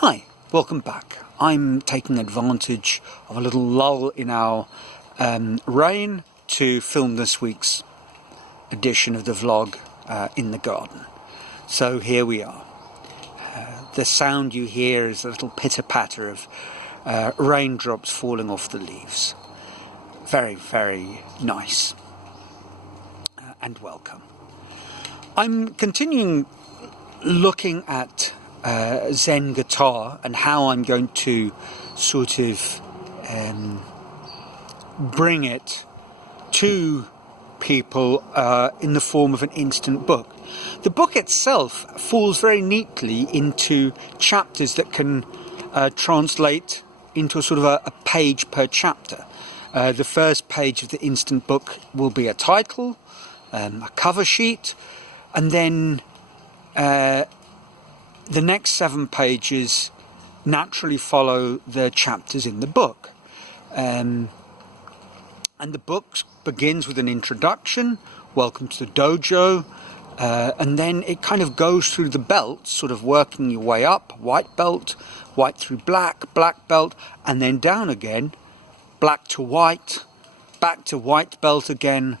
Hi, welcome back. I'm taking advantage of a little lull in our rain to film this week's edition of the vlog in the garden. So here we are. The sound you hear is a little pitter-patter of raindrops falling off the leaves. Very, very nice and welcome. I'm continuing looking at Zen Guitar and how I'm going to sort of bring it to people in the form of an instant book. The book itself falls very neatly into chapters that can translate into a sort of a page per chapter. The first page of the instant book will be a title, a cover sheet, and then the next 7 pages naturally follow the chapters in the book. And the book begins with an introduction, welcome to the dojo, and then it kind of goes through the belts, sort of working your way up, white belt, white through black, black belt, and then down again, black to white, back to white belt again,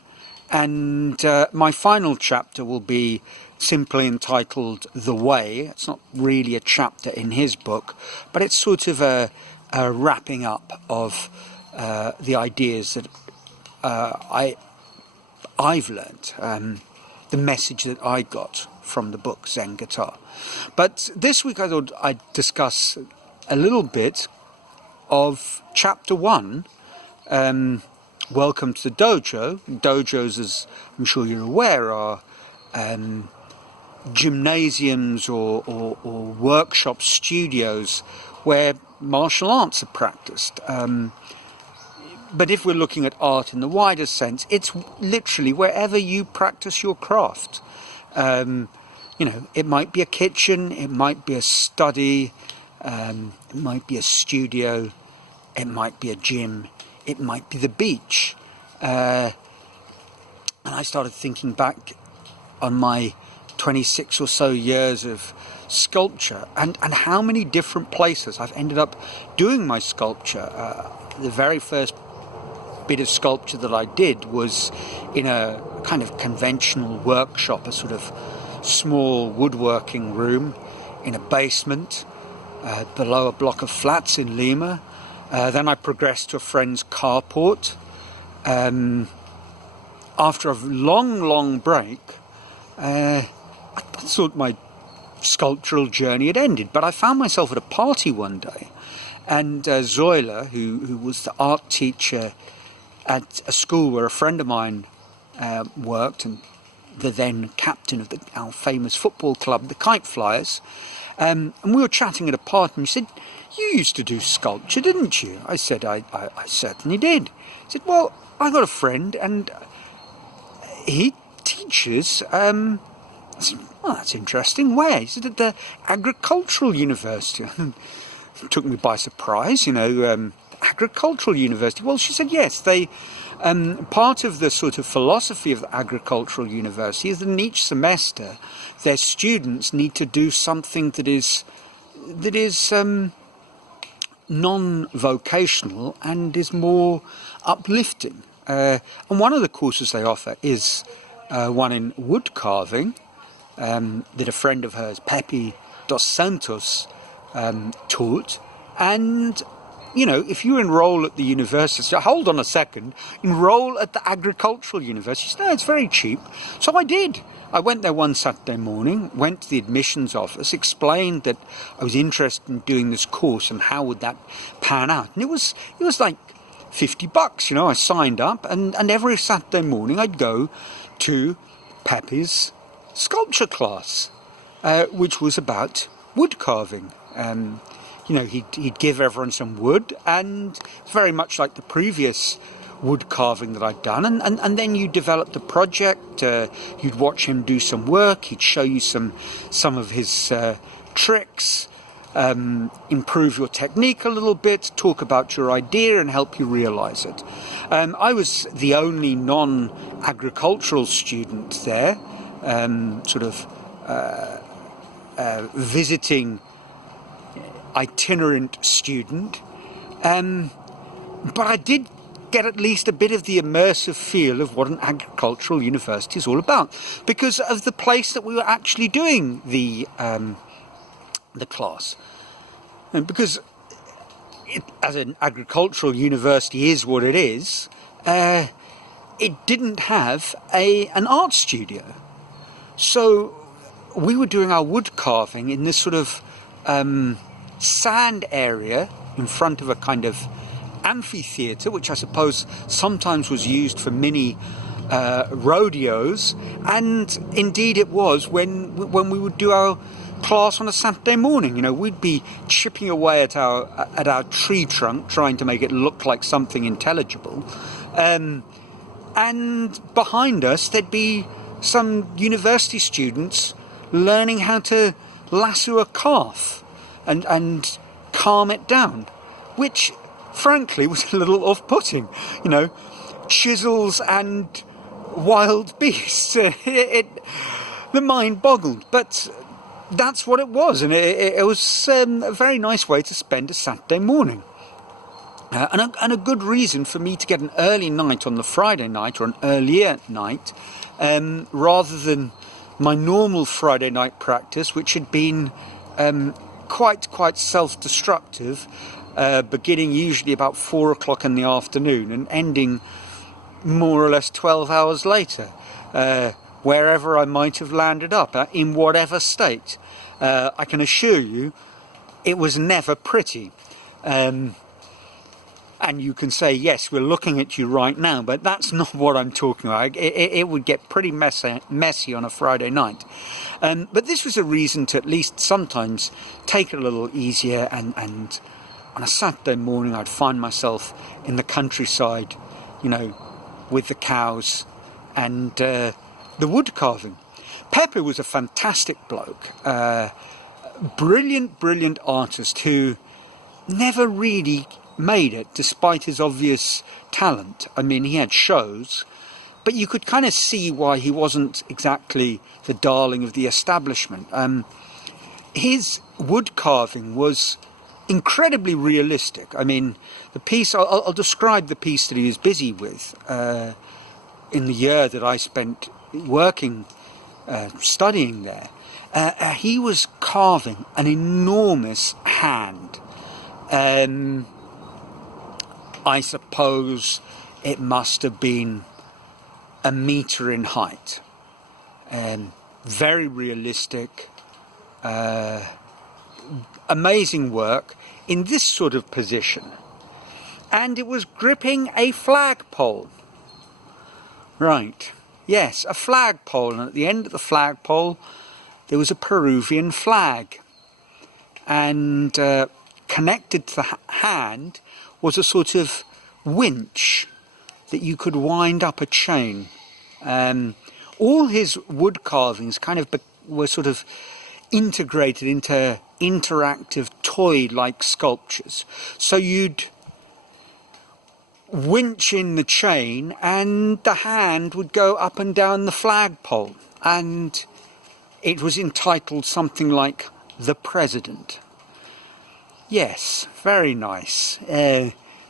and my final chapter will be simply entitled The Way. It's not really a chapter in his book, but it's sort of a wrapping up of the ideas that I've learnt, the message that I got from the book Zen Guitar. But this week I thought I'd discuss a little bit of chapter 1, Welcome to the Dojo. Dojos, as I'm sure you're aware, are gymnasiums or workshop studios where martial arts are practiced. But if we're looking at art in the wider sense, it's literally wherever you practice your craft. It might be a kitchen, it might be a study, it might be a studio, it might be a gym, it might be the beach. And I started thinking back on my 26 or so years of sculpture and how many different places I've ended up doing my sculpture. The very first bit of sculpture that I did was in a kind of conventional workshop, a sort of small woodworking room in a basement below a block of flats in Lima. Then I progressed to a friend's carport. After a long break, I thought my sculptural journey had ended, but I found myself at a party one day, and Zoila, who was the art teacher at a school where a friend of mine worked, and the then captain of our famous football club, the Kite Flyers, and we were chatting at a party, and he said, "You used to do sculpture, didn't you?" I said, I certainly did. He said, "Well, I got a friend, and he teaches." I said, "Well, that's interesting. Where?" He said, "At the Agricultural University." It took me by surprise, Agricultural University. Well, she said, yes, they part of the sort of philosophy of the Agricultural University is that in each semester their students need to do something that is non-vocational and is more uplifting. And one of the courses they offer is one in wood carving that a friend of hers, Pepe dos Santos, taught. And if you enroll at the university, so hold on a second, enroll at the Agricultural University. No, it's very cheap. So I did. I went there one Saturday morning, went to the admissions office, explained that I was interested in doing this course and how would that pan out. And it was like $50, I signed up, and every Saturday morning I'd go to Pepe's sculpture class, which was about wood carving. He'd give everyone some wood, and it's very much like the previous wood carving that I'd done, and then you develop the project. You'd watch him do some work, he'd show you some of his tricks, improve your technique a little bit, talk about your idea and help you realize it. I was the only non-agricultural student there, visiting itinerant student, but I did get at least a bit of the immersive feel of what an agricultural university is all about, because of the place that we were actually doing the class. And because as an agricultural university is what it is, it didn't have an art studio. So we were doing our wood carving in this sort of sand area in front of a kind of amphitheatre, which I suppose sometimes was used for mini rodeos, and indeed it was when we would do our class on a Saturday morning. You know, we'd be chipping away at our tree trunk, trying to make it look like something intelligible, and behind us there'd be some university students learning how to lasso a calf and calm it down, which frankly was a little off-putting. You know, chisels and wild beasts. The mind boggled, but that's what it was, and it was a very nice way to spend a Saturday morning. And a good reason for me to get an early night on the Friday night, or an earlier night, rather than my normal Friday night practice, which had been quite self-destructive, beginning usually about 4 o'clock in the afternoon and ending more or less 12 hours later, wherever I might have landed up, in whatever state. I can assure you it was never pretty. And you can say, yes, we're looking at you right now, but that's not what I'm talking about. It would get pretty messy on a Friday night. But this was a reason to at least sometimes take it a little easier, and on a Saturday morning I'd find myself in the countryside, you know, with the cows and the wood carving. Pepe was a fantastic bloke, brilliant artist who never really made it despite his obvious talent. I mean, he had shows, but you could kind of see why he wasn't exactly the darling of the establishment. His wood carving was incredibly realistic. I mean, the piece, I'll describe the piece that he was busy with in the year that I spent working, studying there. He was carving an enormous hand. I suppose it must have been a metre in height. Very realistic, amazing work in this sort of position. And it was gripping a flagpole. Right, yes, a flagpole, and at the end of the flagpole there was a Peruvian flag. And connected to the hand was a sort of winch that you could wind up a chain. All his wood carvings kind of were sort of integrated into interactive toy-like sculptures. So you'd winch in the chain and the hand would go up and down the flagpole, and it was entitled something like The President. Yes, very nice.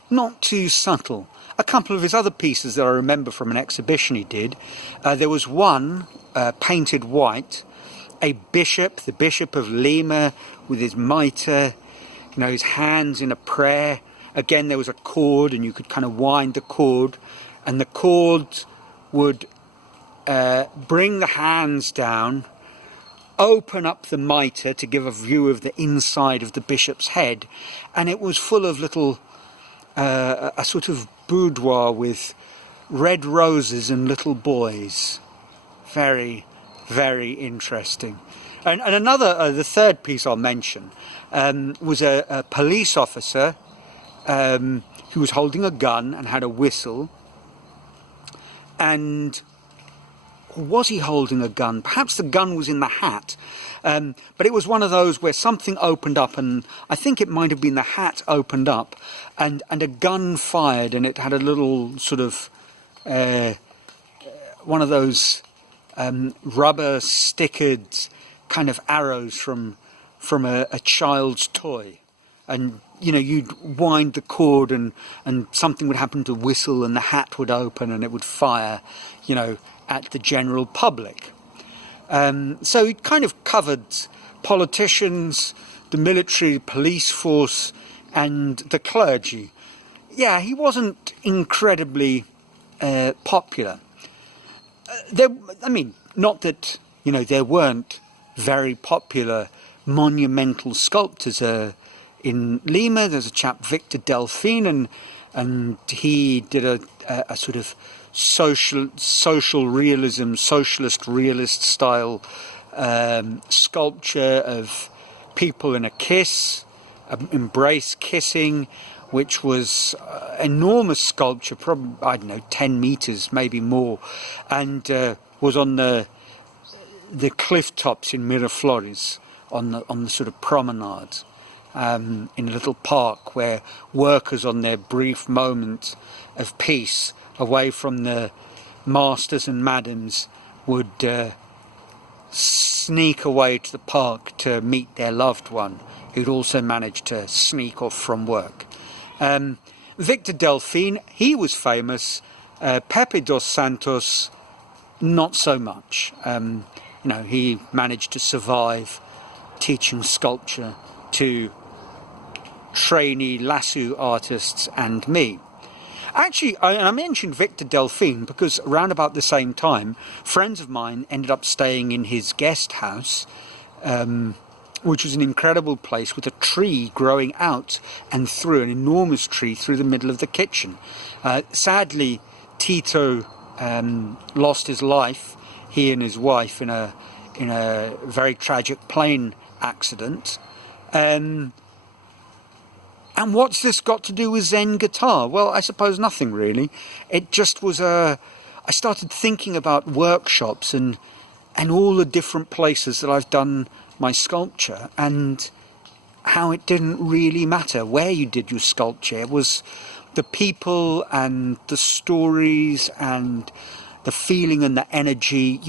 Not too subtle. A couple of his other pieces that I remember from an exhibition he did, there was one painted white, a bishop, the Bishop of Lima, with his mitre, you know, his hands in a prayer. Again, there was a cord, and you could kind of wind the cord, and the cord would bring the hands down, open up the mitre to give a view of the inside of the bishop's head, and it was full of little, a sort of boudoir with red roses and little boys. Very, very interesting. And another, the third piece I'll mention, was a police officer who was holding a gun and had a whistle. And was he holding a gun? Perhaps the gun was in the hat, but it was one of those where something opened up, and I think it might have been the hat opened up, and a gun fired, and it had a little sort of one of those rubber stickered kind of arrows from a child's toy. and you'd wind the cord and something would happen to whistle and the hat would open and it would fire, at the general public. So it kind of covered politicians, the military, police force, and the clergy. Yeah, he wasn't incredibly popular. Not that, there weren't very popular monumental sculptors. In Lima, there's a chap, Victor Delphine, and he did a sort of social realism, socialist realist style sculpture of people in a kiss, embrace kissing, which was enormous sculpture, probably, 10 meters, maybe more, and was on the cliff tops in Miraflores, on the sort of promenade, in a little park where workers, on their brief moment of peace away from the masters and madams, would sneak away to the park to meet their loved one, who'd also managed to sneak off from work. Victor Delphine, he was famous. Pepe dos Santos, not so much. He managed to survive teaching sculpture to trainee lasso artists and me. Actually, I mentioned Victor Delphine because around about the same time, friends of mine ended up staying in his guest house, which was an incredible place with a tree growing out and through, an enormous tree through the middle of the kitchen. Sadly, Tito lost his life, he and his wife, in a very tragic plane accident. And what's this got to do with Zen Guitar? Well, I suppose nothing really. It just was I started thinking about workshops and all the different places that I've done my sculpture, and how it didn't really matter where you did your sculpture. It was the people and the stories and the feeling and the energy,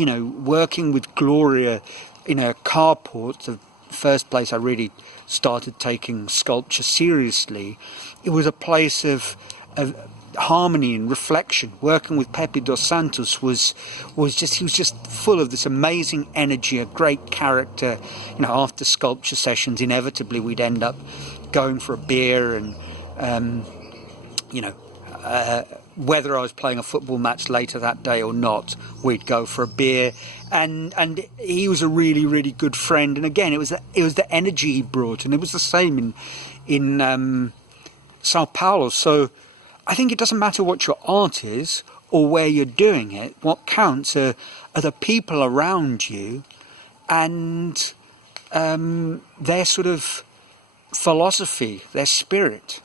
working with Gloria in a carport, the first place I really started taking sculpture seriously. It was a place of harmony and reflection. Working with Pepe dos Santos was just full of this amazing energy, a great character. After sculpture sessions, inevitably we'd end up going for a beer, and whether I was playing a football match later that day or not, we'd go for a beer, and he was a really, really good friend. And again, it was the energy he brought, and it was the same in Sao Paulo. So I think it doesn't matter what your art is or where you're doing it. What counts are the people around you and their sort of philosophy, their spirit,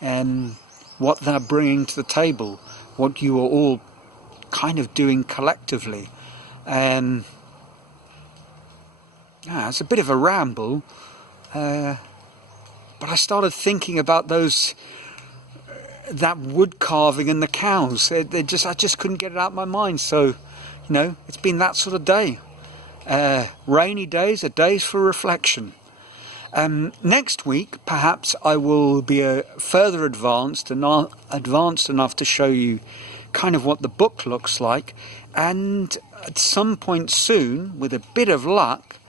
and what they're bringing to the table, what you are all kind of doing collectively. It's a bit of a ramble, but I started thinking about that wood carving and the cows. I just couldn't get it out of my mind. So, it's been that sort of day. Rainy days are days for reflection. Next week, perhaps I will be further advanced enough to show you kind of what the book looks like. And at some point soon, with a bit of luck,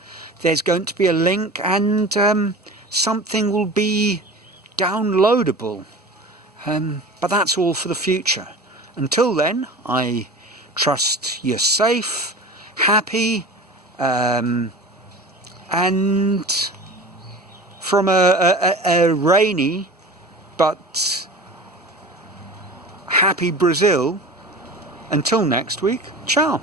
there's going to be a link, and something will be downloadable. But that's all for the future. Until then, I trust you're safe, happy, and from a rainy but happy Brazil, until next week, ciao.